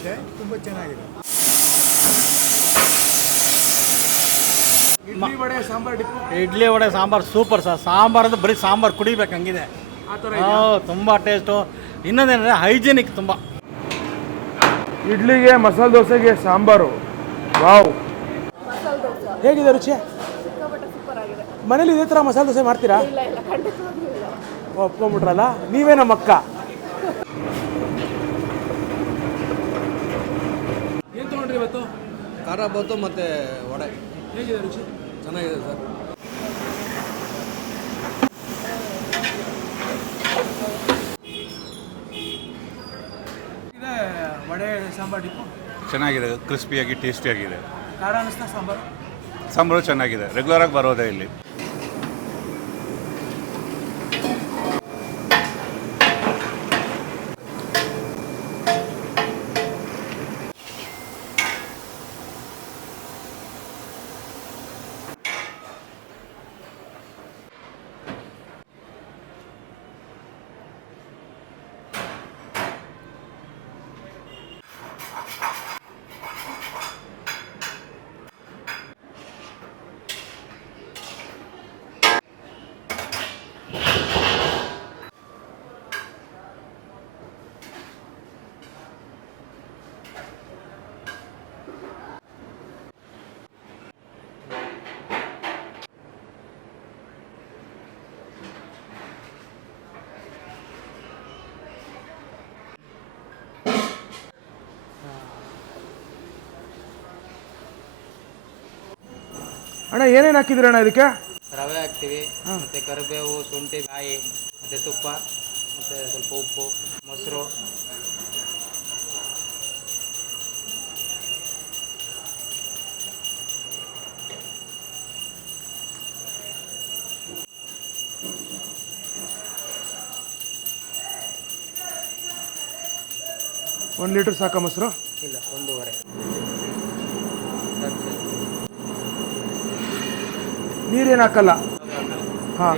ಇದೆ ತುಂಬ ಚೆನ್ನಾಗಿದೆ. Idli vada sambar dip idli vada sambar super sir sambar ಅಂದ್ರೆ ಬರೀ ಸಾಂಬಾರು ಕುಡಿಬೇಕು ಹಂಗಿದೆ. ಆ ಥರ ತುಂಬ ಟೇಸ್ಟು ಇನ್ನೊಂದೇನಂದರೆ ಹೈಜಿನಿಕ್ ತುಂಬ. ಇಡ್ಲಿಗೆ ಮಸಾಲ ದೋಸೆಗೆ ಸಾಂಬಾರು. ವಾವ್. ಹೇಗಿದೆ ರುಚಿ? ಸಿಕ್ಕಾಪಟ್ಟೆ ಸೂಪರ್ ಆಗಿದೆ. ಮನೇಲಿ ಇದೇ ಥರ ಮಸಾಲೆ ದೋಸೆ ಮಾಡ್ತೀರಾ? ಒಪ್ಕೊಂಬಿಟ್ರಲ್ಲ ನೀವೇ ನಮ್ಮ ಅಕ್ಕ ಏನು ತೊಗೊಂಡ್ರಿ ಇವತ್ತು ಖಾರ ಬಾತು ಮತ್ತು ವಡೆ. ಹೇಗಿದೆ ರುಚಿ? ಚೆನ್ನಾಗಿದೆ ಸರ್. ಇದೆ ವಡೆ ಸಾಂಬಾರು ಡಿಪ್ಪು? ಚೆನ್ನಾಗಿದೆ ಕ್ರಿಸ್ಪಿಯಾಗಿ ಟೇಸ್ಟಿಯಾಗಿದೆ ಖಾರ ಅನ್ನಿಸ್ತಾ ಸಾಂಬಾರು? ಸಾಂಬಾರು ಚೆನ್ನಾಗಿದೆ ರೆಗ್ಯುಲರಾಗಿ ಬರೋದೇ ಇಲ್ಲಿ. ಅಣ್ಣ ಏನೇನು ಹಾಕಿದ್ರಿ ಅಣ್ಣ ಇದಕ್ಕೆ? ರವೆ ಹಾಕ್ತೀವಿ ಮತ್ತೆ ಕರಿಬೇವು ಶುಂಠಿ ಕಾಯಿ ಮತ್ತೆ ತುಪ್ಪ ಮತ್ತೆ ಸ್ವಲ್ಪ ಉಪ್ಪು ಮೊಸರು. ಒಂದು ಲೀಟ್ರ್ ಸಾಕ ಮೊಸರು? ಇಲ್ಲ ಒಂದೂವರೆ. ನೀರೇನು ಹಾಕಲ್ಲ? ಹಾಂ.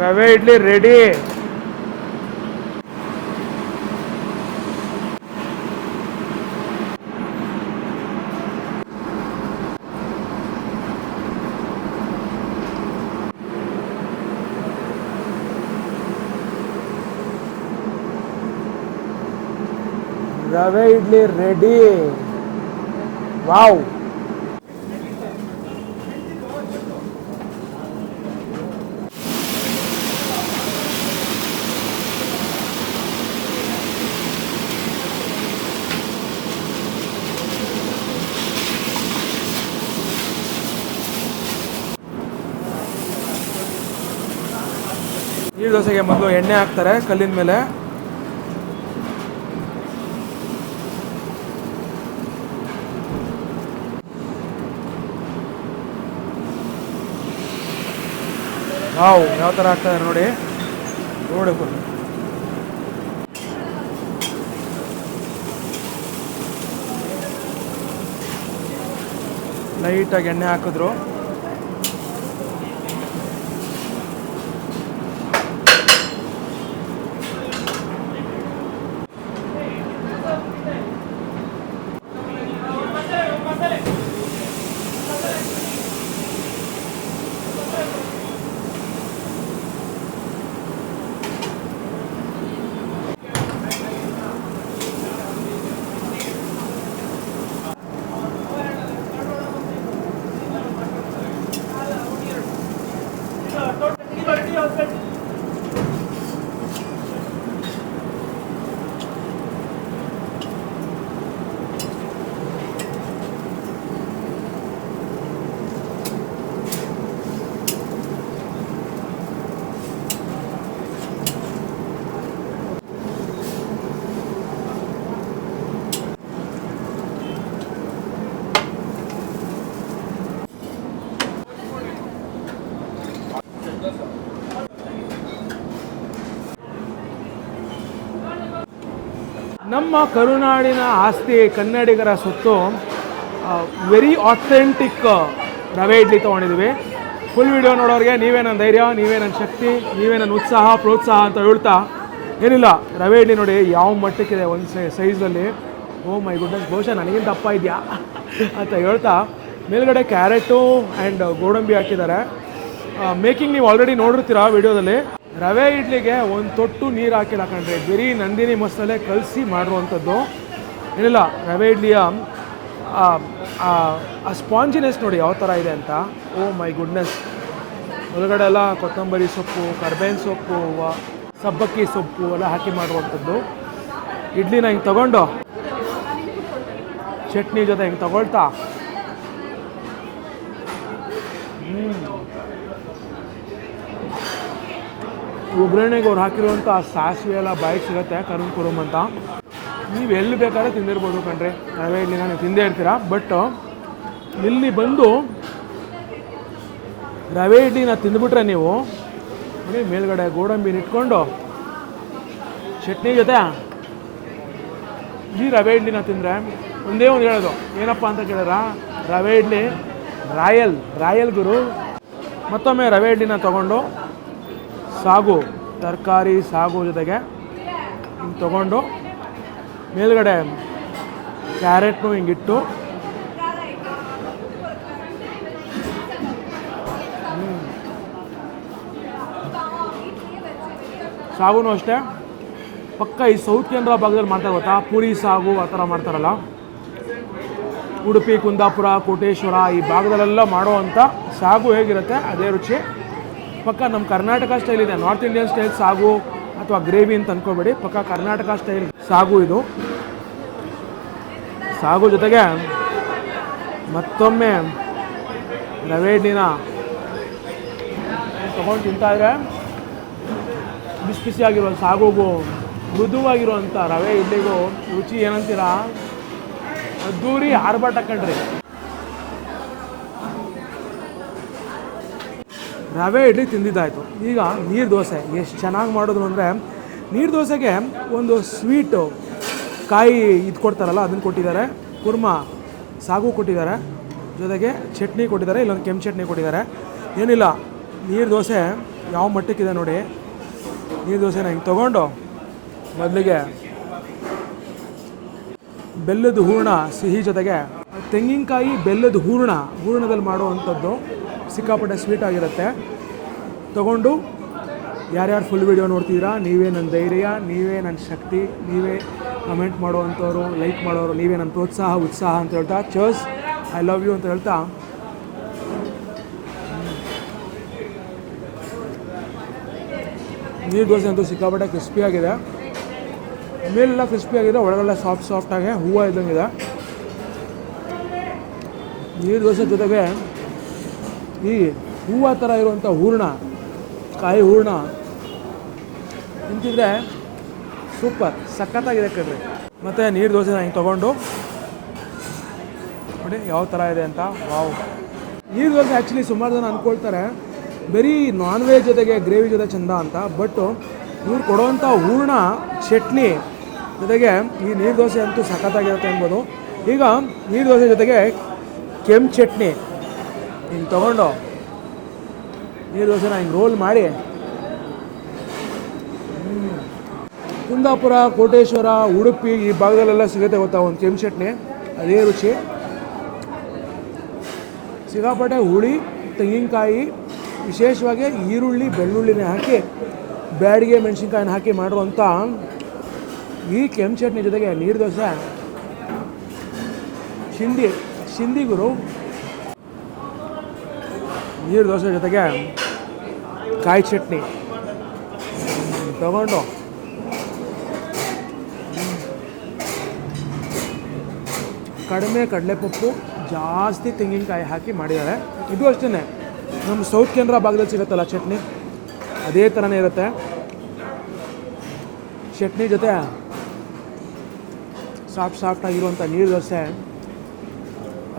ರವೆ ಇಡ್ಲಿ ರೆಡಿ ರವೆ ಇಡ್ಲಿ ರೆಡಿ ವಾವ್ ನೀರು ದೋಸೆಗೆ ಮೊದಲು ಎಣ್ಣೆ ಹಾಕ್ತಾರೆ, ಕಲ್ಲಿನ ಮೇಲೆ. ಹಾವು ಯಾವ ಥರ ಹಾಕ್ತಾರೆ ನೋಡಿ. ನೋಡಿ ಫುಲ್ ಲೈಟಾಗಿ ಎಣ್ಣೆ ಹಾಕಿದ್ರು. ನಮ್ಮ ಕರುನಾಡಿನ ಆಸ್ತಿ ಕನ್ನಡಿಗರ ಸುತ್ತು ವೆರಿ ಆಥೆಂಟಿಕ್ ರವೆ ಇಡ್ಲಿ ತೊಗೊಂಡಿದ್ದೀವಿ ಫುಲ್ ವಿಡಿಯೋ ನೋಡೋರಿಗೆ ನೀವೇ ನನ್ನ ಧೈರ್ಯ, ನೀವೇ ನನ್ನ ಶಕ್ತಿ, ನೀವೇ ನನ್ನ ಉತ್ಸಾಹ, ಪ್ರೋತ್ಸಾಹ ಅಂತ ಹೇಳ್ತಾ ಏನಿಲ್ಲ, ರವೆ ಇಡ್ಲಿ ನೋಡಿ ಯಾವ ಮಟ್ಟಕ್ಕಿದೆ ಒಂದು ಸೈಜಲ್ಲಿ ಓ ಮೈ ಗುಡ್ನೆಸ್ ಬಹುಶಃ ನನಗಿಂತ ದಪ್ಪ ಇದೆಯಾ? ಅಂತ ಹೇಳ್ತಾ ಮೇಲ್ಗಡೆ ಕ್ಯಾರೆಟು ಆ್ಯಂಡ್ ಗೋಡಂಬಿ ಹಾಕಿದ್ದಾರೆ. ಮೇಕಿಂಗ್ ನೀವು ಆಲ್ರೆಡಿ ನೋಡಿರ್ತೀರಾ ವಿಡಿಯೋದಲ್ಲಿ ರವೆ ಇಡ್ಲಿಗೆ ಒಂದು ತೊಟ್ಟು ನೀರು ಹಾಕಿಲ್ಲ ಕಣ್ರಿ. ಬರೀ ನಂದಿನಿ ಮಸಾಲೆ ಕಲಸಿ ಮಾಡುವಂಥದ್ದು ಏನಿಲ್ಲ ರವೆ ಇಡ್ಲಿಯ ಆ, ಸ್ಪಾಂಜಿನೆಸ್ ನೋಡಿ ಯಾವ ಥರ ಇದೆ ಅಂತ. Oh my goodness. ಒಳಗಡೆ ಎಲ್ಲ ಕೊತ್ತಂಬರಿ ಸೊಪ್ಪು ಕರ್ಬೇವಿನ ಸೊಪ್ಪು ಸಬ್ಬಕ್ಕಿ ಸೊಪ್ಪು ಎಲ್ಲ ಹಾಕಿ ಮಾಡುವಂಥದ್ದು ಇಡ್ಲಿನ ಹಿಂಗೆ ತಗೊಂಡು ಚಟ್ನಿ ಜೊತೆ ಹಿಂಗೆ ತಗೊಳ್ತಾ. ಒಗ್ಗರಣೆಗೆ ಅವ್ರು ಹಾಕಿರುವಂಥ ಆ ಸಾಸಿವೆ ಎಲ್ಲ ಬಾಯಿಗೆ ಸಿಗುತ್ತೆ ಕರುಣ್ ಕುರುಮ್ ಅಂತ. ನೀವು ಎಲ್ಲಿ ಬೇಕಾದ್ರೆ ತಿಂದಿರ್ಬೋದು ಕಣ್ರಿ. ನಾವೇ ಇಲ್ಲಿ ನಾನು ತಿಂದೇ ಇರ್ತೀರಾ. ಬಟ್ ಇಲ್ಲಿ ಬಂದು ರವೆ ಇಡ್ಲಿನ ತಿಂದ್ಬಿಟ್ರೆ ನೀವು ಮೇಲ್ಗಡೆ ಗೋಡಂಬಿನ ಇಟ್ಕೊಂಡು ಚಟ್ನಿ ಜೊತೆ ಈ ರವೆ ಇಡ್ಲಿನ ತಿಂದರೆ ಒಂದೇ ಒಂದು ಹೇಳೋದು. ಏನಪ್ಪ ಅಂತ ಕೇಳಿದ್ರ? ರವೆ ಇಡ್ಲಿ ರಾಯಲ್ ರಾಯಲ್ ಗುರು. ಮತ್ತೊಮ್ಮೆ ರವೆ ಇಡ್ಲಿನ ತಗೊಂಡು ಸಾಗು, ತರಕಾರಿ ಸಾಗು ಜೊತೆಗೆ ಹಿಂಗೆ ತಗೊಂಡು ಮೇಲ್ಗಡೆ ಕ್ಯಾರೆಟ್ನು ಹಿಂಗಿಟ್ಟು. ಸಾಗು ಅಷ್ಟೇ. ಪಕ್ಕ ಈ ಸೌತ್ ಕೇಂದ್ರ ಭಾಗದಲ್ಲಿ ಮಾಡ್ತಾರೆ ಗೊತ್ತಾ? ಪೂರಿ ಸಾಗು ಆ ಥರ ಮಾಡ್ತಾರಲ್ಲ. ಉಡುಪಿ, ಕುಂದಾಪುರ, ಕೋಟೇಶ್ವರ ಈ ಭಾಗದಲ್ಲೆಲ್ಲ ಮಾಡುವಂಥ ಸಾಗು ಹೇಗಿರುತ್ತೆ, ಅದೇ ರುಚಿ. ಪಕ್ಕ ನಮ್ಮ ಕರ್ನಾಟಕ ಸ್ಟೈಲ್ ಇದೆ. ನಾರ್ತ್ ಇಂಡಿಯನ್ ಸ್ಟೈಲ್ ಸಾಗು ಅಥವಾ ಗ್ರೇವಿ ಅಂತ ಅನ್ಕೋಬೇಡಿ. ಪಕ್ಕ ಕರ್ನಾಟಕ ಸ್ಟೈಲ್ ಸಾಗು ಇದು. ಸಾಗು ಜೊತೆಗೆ ಮತ್ತೊಮ್ಮೆ ರವೆ ಇಡ್ಲಿನ ತೊಗೊಂಡು ತಿಂತಾಯಿದ್ರೆ ಬಿಸಿ ಬಿಸಿಯಾಗಿರೋ ಸಾಗುಗೂ ಮೃದುವಾಗಿರುವಂಥ ರವೆ ಇಡ್ಲಿಗೂ ರುಚಿ ಏನಂತೀರಾ? ಅದ್ದೂರಿ ಆರ್ಭಟ ಕಣ್ರಿ. ರವೆ ಇಡ್ಲಿ ತಿಂದಿದ್ದಾಯಿತು. ಈಗ ನೀರು ದೋಸೆ. ಎಷ್ಟು ಚೆನ್ನಾಗಿ ಮಾಡೋದು ಅಂದರೆ ನೀರು ದೋಸೆಗೆ ಒಂದು ಸ್ವೀಟು ಕಾಯಿ ಇದು ಕೊಡ್ತಾರಲ್ಲ ಅದನ್ನು ಕೊಟ್ಟಿದ್ದಾರೆ. ಕುರ್ಮಾ, ಸಾಗು ಕೊಟ್ಟಿದ್ದಾರೆ. ಜೊತೆಗೆ ಚಟ್ನಿ ಕೊಟ್ಟಿದ್ದಾರೆ, ಇಲ್ಲೊಂದು ಕೆಂಪು ಚಟ್ನಿ ಕೊಟ್ಟಿದ್ದಾರೆ. ಏನಿಲ್ಲ, ನೀರು ದೋಸೆ ಯಾವ ಮಟ್ಟಕ್ಕಿದೆ ನೋಡಿ. ನೀರು ದೋಸೆನ ಹಿಂಗೆ ತೊಗೊಂಡು ಮೊದಲಿಗೆ ಬೆಲ್ಲದ ಹೂರ್ಣ ಸಿಹಿ ಜೊತೆಗೆ ತೆಂಗಿನಕಾಯಿ ಬೆಲ್ಲದ ಹೂರ್ಣ ಹೂರ್ಣದಲ್ಲಿ ಮಾಡುವಂಥದ್ದು. ಸಿಕ್ಕಾಪಟ್ಟೆ ಸ್ವೀಟ್ ಆಗಿರುತ್ತೆ. ತಗೊಂಡು ಯಾರ್ಯಾರು ಫುಲ್ ವಿಡಿಯೋ ನೋಡ್ತಿದ್ದೀರಾ, ನೀವೇ ನನ್ನ ಧೈರ್ಯ, ನೀವೇ ನನ್ನ ಶಕ್ತಿ, ನೀವೇ ಕಮೆಂಟ್ ಮಾಡೋವಂಥವ್ರು ಲೈಕ್ ಮಾಡೋರು, ನೀವೇ ನನ್ನ ಪ್ರೋತ್ಸಾಹ, ಉತ್ಸಾಹ ಅಂತ ಹೇಳ್ತಾ ಚರ್ಸ್ ಐ ಲವ್ ಯು ಅಂತ ಹೇಳ್ತಾ. ನೀರು ದೋಸೆ ಅಂತೂ ಸಿಕ್ಕಾಪಟ್ಟೆ ಕ್ರಿಸ್ಪಿಯಾಗಿದೆ ಮೇಲೆಲ್ಲ ಕ್ರಿಸ್ಪಿಯಾಗಿದೆ ಒಳಗೆಲ್ಲ ಸಾಫ್ಟ್ ಸಾಫ್ಟ್ ಆಗಿ ಹೂವು ಇದ್ದಂಗಿದೆ. ನೀರು ದೋಸೆ ಜೊತೆಗೆ ಈ ಹೂವು ಥರ ಇರುವಂಥ ಹೂರ್ಣ, ಕಾಯಿ ಹೂರ್ಣ ತಿಂತಿದ್ರೆ ಸೂಪರ್, ಸಖತ್ತಾಗಿದೆ ಕಣ್ರಿ. ಮತ್ತು ನೀರು ದೋಸೆ ಹಿಂಗೆ ತೊಗೊಂಡು. ನೋಡಿ ಯಾವ ಥರ ಇದೆ ಅಂತ. ವಾವ್. ನೀರು ದೋಸೆ ಆ್ಯಕ್ಚುಲಿ ಸುಮಾರು ಜನ ಅಂದ್ಕೊಳ್ತಾರೆ ಬರೀ ನಾನ್ ವೆಜ್ ಜೊತೆಗೆ ಗ್ರೇವಿ ಜೊತೆ ಚಂದ ಅಂತ ಬಟ್ ಇವ್ರು ಕೊಡುವಂಥ ಹೂರ್ಣ, ಚಟ್ನಿ ಜೊತೆಗೆ ಈ ನೀರು ದೋಸೆ ಅಂತೂ ಸಖತ್ತಾಗಿರುತ್ತೆ ಅನ್ಬೋದು. ಈಗ ನೀರು ದೋಸೆ ಜೊತೆಗೆ ಕೆಂಪು ಚಟ್ನಿ. ಹಿಂಗೆ ತೊಗೊಂಡು. ನೀರು ದೋಸೆನ ಹಿಂಗೆ ರೋಲ್ ಮಾಡಿ. ಕುಂದಾಪುರ, ಕೋಟೇಶ್ವರ, ಉಡುಪಿ ಈ ಭಾಗದಲ್ಲೆಲ್ಲ ಸಿಗುತ್ತೆ ಗೊತ್ತಾ ಒಂದು ಕೆಂಪು ಚಟ್ನಿ ಅದೇ ರುಚಿ. ಸಿಗಾಪಟ್ಟೆ ಹುಳಿ, ತೆಂಗಿನಕಾಯಿ, ವಿಶೇಷವಾಗಿ ಈರುಳ್ಳಿ, ಬೆಳ್ಳುಳ್ಳಿನೇ ಹಾಕಿ, ಬ್ಯಾಡಿಗೆ ಮೆಣಸಿನ್ಕಾಯಿನ ಹಾಕಿ ಮಾಡುವಂಥ ಈ ಕೆಂಪು ಚಟ್ನಿ ಜೊತೆಗೆ ನೀರು ದೋಸೆ. ಶಿಂದಿ ಶಿಂದಿ ಗುರು. ನೀರು ದೋಸೆ ಜೊತೆಗೆ ಕಾಯಿ ಚಟ್ನಿ. ತಗೊಂಡು. ಕಡಿಮೆ ಕಡಲೆಪಪ್ಪು, ಜಾಸ್ತಿ ತೆಂಗಿನಕಾಯಿ ಹಾಕಿ ಮಾಡಿದ್ದಾರೆ. ಇದು ಅಷ್ಟೇ ನಮ್ಮ ಸೌತ್ ಕೇಂದ್ರ ಭಾಗದಲ್ಲಿ ಸಿಗುತ್ತಲ್ಲ ಚಟ್ನಿ? ಅದೇ ಥರನೇ ಇರುತ್ತೆ. ಚಟ್ನಿ ಜೊತೆ ಸಾಫ್ಟ್ ಸಾಫ್ಟ್ ಆಗಿರುವಂಥ ನೀರು ದೋಸೆ.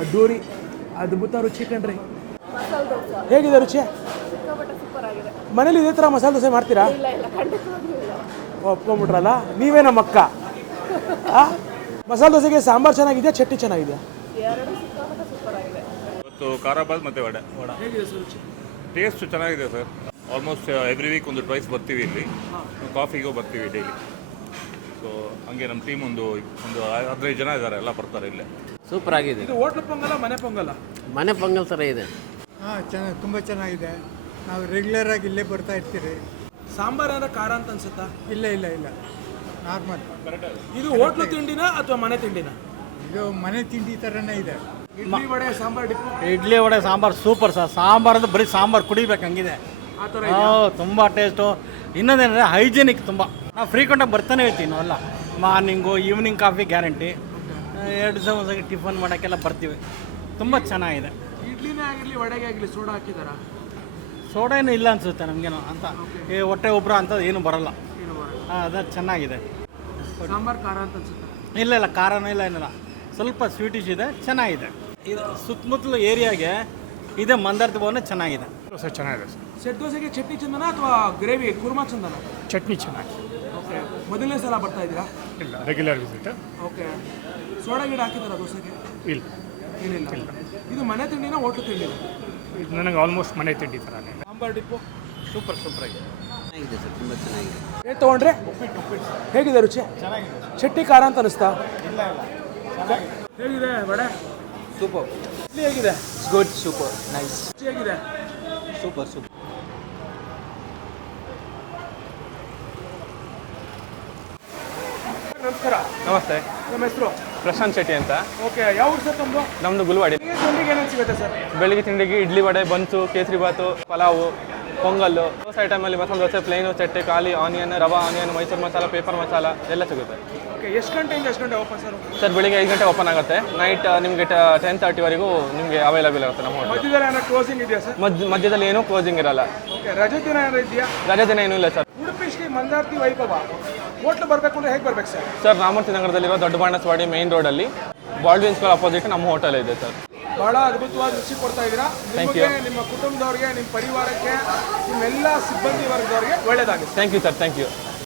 ಅದ್ದೂರಿ, ಅದ್ಭುತ ರುಚಿ ಕಣ್ರಿ. ಹೇಗಿದೆ ರುಚಿ? ಸಿಕ್ಕಾಪಟ್ಟೆ ಸೂಪರ್ ಆಗಿದೆ. ಮನೇಲಿ ಇದೇ ಥರ ಮಸಾಲೆ ದೋಸೆ ಮಾಡ್ತೀರಾ? ಒಪ್ಕೊಂಬಿಟ್ರಲ್ಲ ನೀವೇ ನಮ್ಮ ಅಕ್ಕ. ಆ? ಮಸಾಲೆ ದೋಸೆಗೆ ಸಾಂಬಾರು ಚೆನ್ನಾಗಿದೆಯಾ ಚಟ್ನಿ ಆಗಿದೆ. ಇವತ್ತು ಖಾರಾಬಾದ್ ಮತ್ತೆ ವಡೆ. ಹೇಗಿದೆ ಸರ್ ರುಚಿ? ಟೇಸ್ಟ್ ಚೆನ್ನಾಗಿದೆ ಸರ್. ಆಲ್ಮೋಸ್ಟ್ ಎವ್ರಿ ವೀಕ್ ಒಂದು ಟ್ವೈಸ್ ಬರ್ತೀವಿ ಇಲ್ಲಿ. ಕಾಫಿಗೂ ಬರ್ತೀವಿ ಡೈಲಿ ಸೊ ಹಂಗೆ ನಮ್ಮ ಟೀಮ್ ಒಂದು ಒಂದು ಹದಿನೈದು ಜನ ಇದ್ದಾರೆ ಎಲ್ಲ ಬರ್ತಾರೆ ಇಲ್ಲೇ. ಸೂಪರ್ ಆಗಿದೆ. ಇದು ಹೋಟ್ಲು ಪೊಂಗಲ ಮನೆ ಪೊಂಗಲ? ಮನೆ ಪೊಂಗಲ್ ಥರ ಇದೆ. ಹಾಂ ಚೆನ್ನಾಗಿ ತುಂಬ ಚೆನ್ನಾಗಿದೆ. ನಾವು ರೆಗ್ಯುಲರ್ ಆಗಿ ಇಲ್ಲೇ ಬರ್ತಾ ಇರ್ತೀರಿ. ಸಾಂಬಾರ್ ಅಂದ್ರೆ ಖಾರ ಅಂತ ಅನ್ಸುತ್ತಾ? ಇಲ್ಲ ಇಲ್ಲ ಇಲ್ಲ. ನಾರ್ಮಲ್ ಇದು ಹೋಟ್ಲು ತಿಂಡಿನ ಅಥವಾ ಮನೆ ತಿಂಡಿನ? ಇದು ಮನೆ ತಿಂಡಿ ಥರನೇ ಇದೆ. Idli vada sambar idli vada sambar super sir. Sambar ಅಂದ್ರೆ ಬರೀ ಸಾಂಬಾರು ಕುಡಿಬೇಕು ಹಂಗಿದೆ. ಆ ಥರ ಹಾಂ ತುಂಬ ಟೇಸ್ಟು. ಇನ್ನೊಂದೇನಂದರೆ ಹೈಜಿನಿಕ್ ತುಂಬ. ನಾವು ಫ್ರೀಕ್ವೆಂಟಾಗಿ ಬರ್ತಾನೆ ಇರ್ತೀವಿ ನಾವೆಲ್ಲ ಮಾರ್ನಿಂಗು ಈವ್ನಿಂಗ್ ಕಾಫಿ ಗ್ಯಾರಂಟಿ ಎರಡು ದಿವಸ ಒಂದ್ಸಲ ಟಿಫನ್ ಮಾಡೋಕ್ಕೆಲ್ಲ ಬರ್ತೀವಿ. ತುಂಬ ಚೆನ್ನಾಗಿದೆ. ಇಡ್ಲಿನೇ ಆಗಿರಲಿ ವಡೆಗೆ ಆಗಲಿ ಸೋಡಾ ಹಾಕಿದಾರ? ಸೋಡಾ ಏನು ಇಲ್ಲ ಅನಿಸುತ್ತೆ ನಮಗೇನು ಅಂತ. ಏ ಹೊಟ್ಟೆ ಒಬ್ಬರ ಅಂತ ಏನು ಬರಲ್ಲ. ಏನು ಬರಲ್ಲ. ಹಾಂ ಅದು ಚೆನ್ನಾಗಿದೆ. ಸಾಂಬಾರ್ ಖಾರ ಅಂತ ಅನ್ಸುತ್ತೆ? ಇಲ್ಲ ಇಲ್ಲ ಖಾರನೂ ಇಲ್ಲ ಏನಿಲ್ಲ. ಸ್ವಲ್ಪ ಸ್ವೀಟಿಶ್ ಇದೆ ಚೆನ್ನಾಗಿದೆ. ಇದು ಸುತ್ತಮುತ್ತಲು ಏರಿಯಾಗೆ ಇದೆ ಮಂದಾರ್ತಿ ಭವನ ಚೆನ್ನಾಗಿದೆ. ದೋಸೆ ಚೆನ್ನಾಗಿದೆ ಸೆಟ್ ದೋಸೆಗೆ ಚಟ್ನಿ ಚಂದನ ಅಥವಾ ಗ್ರೇವಿ ಕುರ್ಮಾ ಚಂದನ? ಚಟ್ನಿ ಚೆನ್ನಾಗಿ. ಓಕೆ ಮೊದಲನೇ ಸಲ ಬರ್ತಾ ಇದ್ದೀರಾ ಇಲ್ಲ ರೆಗ್ಯುಲರ್ ವಿಸಿಟ್ ಓಕೆ ಸೋಡಾ ಗಿಡ ಹಾಕಿದಾರ ದೋಸೆಗೆ? ಇಲ್ಲ. ಏನಿಲ್ಲ. ಇದು ಮನೆ ತಿಂಡಿನ ಹೋಟ್ಲು ತಿಂಡಿ ಇದು ನನಗೆ ಆಲ್ಮೋಸ್ಟ್ ಮನೆ ತಿಂಡಿ ಥರನೇ ಸಾಂಬಾರ್ ಡಿಪ್ಪು? ಸೂಪರ್ ಸೂಪರ್ ಆಗಿದೆ. ಚೆನ್ನಾಗಿದೆ ಸರ್ ತುಂಬ ಚೆನ್ನಾಗಿದೆ. ಏನು ತೊಗೊಂಡ್ರೆ? ಹೇಗಿದೆ ರುಚಿ? ಚಟ್ನಿ ಖಾರ ಅಂತ ಅನಿಸ್ತಾ? ಹೇಗಿದೆ ವಡೆ? ಸೂಪರ್. ಇಲ್ಲಿ ಹೇಗಿದೆ? ಗುಡ್ ಸೂಪರ್ ನೈಸ್ ರುಚಿ ಹೇಗಿದೆ? ಸೂಪರ್ ಸೂಪರ್ ನಮಸ್ಕಾರ. ನಮಸ್ತೆ. ನಮ್ಮ ಹೆಸರು? ಪ್ರಶಾಂತ್ ಶೆಟ್ಟಿ ಅಂತ. ಓಕೆ ಯಾವ ಊರು ಸರ್ ತಮ್ಮದು ನಮ್ಮದು ಗುಲ್ವಾಡಿ. ತಿಂಡಿಗೆ ಏನೇನು ಸಿಗುತ್ತೆ ಸರ್? ಬೆಳಿಗ್ಗೆ ತಿಂಡಿಗೆ ಇಡ್ಲಿ ವಡೆ ಬನ್ಸು ಕೇಸರಿ ಬಾತು ಪಲಾವು. ಪೊಂಗಲ್ಲು ದೋಸೆ ಅಲ್ಲಿ ಮಸಾಲೆ ದೋಸೆ ಪ್ಲೇನು ಚಟ್ಟೆ ಖಾಲಿ onion rava onion Mysore masala paper masala ಎಲ್ಲ ಸಿಗುತ್ತೆ. ಓಕೆ ಎಷ್ಟು ಗಂಟೆಯಿಂದ ಎಷ್ಟು ಗಂಟೆ ಓಪನ್ ಸರ್ ಸರ್ ಬೆಳಿಗ್ಗೆ ಐದು ಗಂಟೆ ಓಪನ್ ಆಗುತ್ತೆ. ನೈಟ್ ನಿಮಗೆ ಟೆನ್ ತರ್ಟಿವರೆಗೂ ನಿಮಗೆ ಅವೈಲೇಬಲ್ ಆಗುತ್ತೆ ನಮ್ಮ ಹೋಟೆಲ್ ಮಧ್ಯದಲ್ಲಿ ಏನೋ ಕ್ಲೋಸಿಂಗ್ ಇದೆಯಾ ಸರ್ ಮಧ್ಯ ಮಧ್ಯದಲ್ಲಿ ಏನೂ ಕ್ಲೋಸಿಂಗ್ ಇರಲ್ಲ. ಓಕೆ ರಜೆ ದಿನ ಏನಾದ್ರು ಇದೆಯಾ? ರಜೆ ದಿನ ಏನೂ ಇಲ್ಲ ಸರ್ ಉಡುಪಿ ಶ್ರೀ ಮಂದಾರ್ತಿ ವೈಭವ. ಹೋಟ್ಲು ಬರಬೇಕು ಅಂದ್ರೆ ಹೇಗೆ ಬರ್ಬೇಕು ಸರ್ ಸರ್ ರಾಮೂರ್ತಿ ನಗರದಲ್ಲಿರೋ ದೊಡ್ಡ ಬಾಣಸ್ವಾಡಿ ಮೇನ್ ರೋಡಲ್ಲಿ ಬಾಲ್ವಿನ್ ಸ್ಕೂಲ್ ಅಪೋಸಿಟ್ ನಮ್ಮ ಹೋಟೆಲ್ ಇದೆ ಸರ್ ಬಹಳ ಅದ್ಭುತವಾದ ರುಚಿ ಕೊಡ್ತಾ ಇದ್ದೀರಾ. ನಿಮಗೆ ನಿಮ್ಮ ಕುಟುಂಬದವ್ರಿಗೆ ನಿಮ್ಮ ಪರಿವಾರಕ್ಕೆ ನಿಮ್ಮೆಲ್ಲ ಸಿಬ್ಬಂದಿ ವರ್ಗದವ್ರಿಗೆ ಒಳ್ಳೇದಾಗುತ್ತೆ. Thank you sir thank you